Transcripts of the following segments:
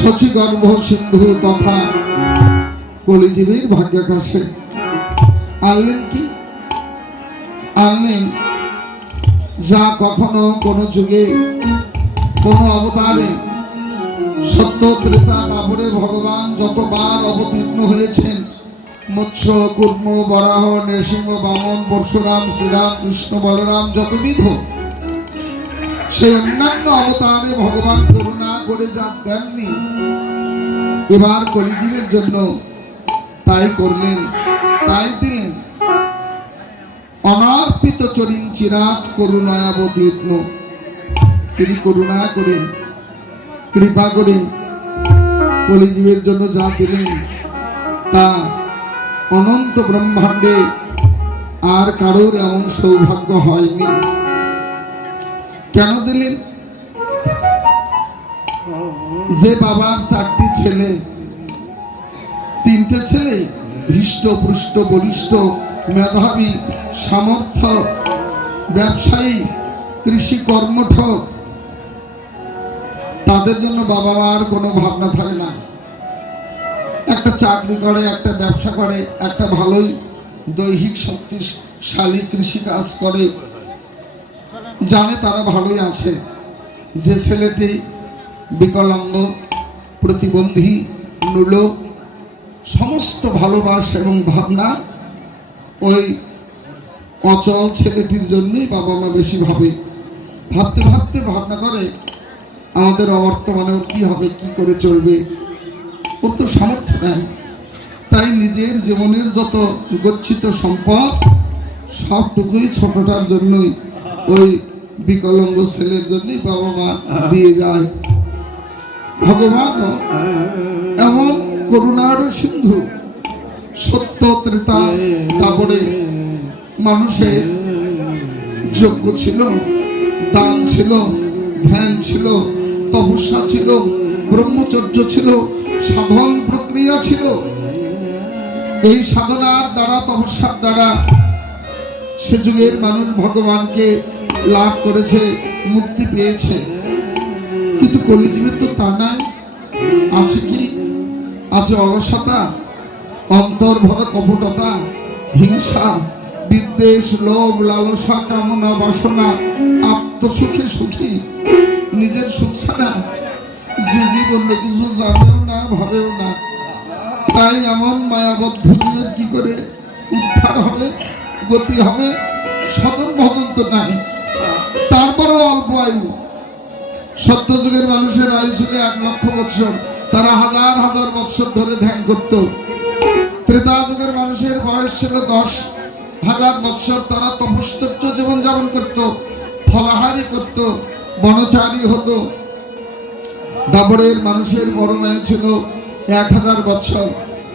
শচীগর্ভ সিন্ধু তথা কলিজীবীর ভাগ্যাকাশে আনলেন কি? আনলেন যা কখনো কোনো যুগে কোনো অবতারে সত্য ত্রেতা দাপরে ভগবান যতবার অবতীর্ণ হয়েছেন, মৎস্য কুর্ম বরাহ নৃসিংহ বামন পরশুরাম শ্রীরাম কৃষ্ণ বলরাম যতবিধ সেই অন্যান্য অবতারে ভগবান করুণা করে যা দেননি, এবার কলিযুগের জন্য তাই করলেন, তাই দিলেন। অনার্পিত চরিং চিরাত করুণাবতীর্ণ, তিনি করুণা করে কৃপা করে কলিযুগের জন্য যা দিলেন তা অনন্ত ব্রহ্মাণ্ডে আর কারোর এমন সৌভাগ্য হয়নি। কেন দিলেন? যে বাবার 4টি ছেলে, 3টে ছেলে হৃষ্ট পুষ্ট বলিষ্ঠ মেধাবী সামর্থ্য ব্যবসায়ী কৃষি কর্মঠ, তাদের জন্য বাবা মার কোনো ভাবনা থাকে না। একটা চাকরি করে, একটা ব্যবসা করে, একটা ভালোই দৈহিক শক্তিশালী কৃষি কাজ করে, জানে তারা ভালোই আছে। যে ছেলেটি বিকলাঙ্গ প্রতিবন্ধী নুল, সমস্ত ভালোবাসা এবং ভাবনা ওই অচল ছেলেটির জন্যই বাবা মা বেশি ভাবে। ভাবতে ভাবতে ভাবনা করে আমাদের অবর্তমানে ওর কী হবে, কি করে চলবে, ওর তো সামর্থ্য নেই। তাই নিজের জীবনের যত গচ্ছিত সম্পদ সবটুকুই ছোটটার জন্যই, ওই বিকলাঙ্গ ছেলের জন্যই বাবা মা দিয়ে যায়। ভগবানও এমন করুণার সিন্ধু, সত্য ত্রেতা তারপরে মানুষের যোগ্য ছিল, দান ছিল, ধ্যান ছিল, তপস্যা ছিল, ব্রহ্মচর্য ছিল, সাধন প্রক্রিয়া ছিল। এই সাধনার দ্বারা তপস্যার দ্বারা সে যুগের মানুষ ভগবানকে লাভ করেছে, মুক্তি পেয়েছে। কিন্তু কলিযুগে তো তা নাই। আছে কি? আছে অলসতা, অন্তর ভরা কপটতা, হিংসা, বিদ্বেষ, লোভ, লালসা, কামনা, বাসনা, আত্মসুখে সুখী, নিজের সুখ ছাড়া যে জীবন কিছু জানেও না, ভাবেও না। তাই এমন মায়াবদ্ধ জীবের কি করে উদ্ধার হবে, গতি হবে? সাধন ভজন তো নাই, তারপরেও অল্প আয়ু। সত্যযুগের মানুষের আয়ু ছিল 1 লক্ষ বৎসর, তারা হাজার হাজার বৎসর ধরে ধ্যান করত। ত্রেতা যুগের মানুষের বয়স ছিল 10,000 বৎসর, তারা তপস্যর্য জীবন যাপন করত, ফলাহারি করত, বনচারী হতো। দাপরের মানুষের বড় আয়ু ছিল 1000 বৎসর,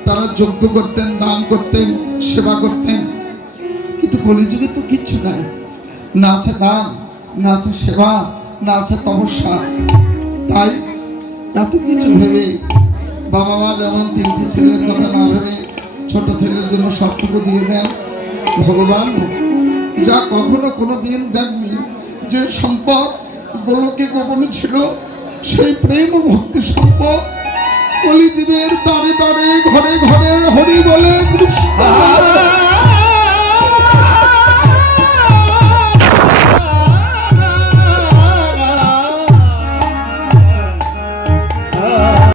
তারা যজ্ঞ করতেন, দান করতেন, সেবা করতেন। কিন্তু কলিযুগে তো কিচ্ছু নাই, না আছে দান, না আছে সেবা, না আছে তপস্যা। তাই এত কিছু ভেবে বাবা মা যেমন 3টে ছেলের কথা না ভেবে ছোট ছেলের জন্য সবটুকু দিয়ে দেন। ভগবান যা কখনো কোনো দিন দেননি, যে সম্পদ গোলকে গোপনে ছিল, সেই প্রেম ও ভক্তি সম্পদ কলিযুগের দ্বারে দ্বারে ঘরে ঘরে হরি বলে কৃষ্ণ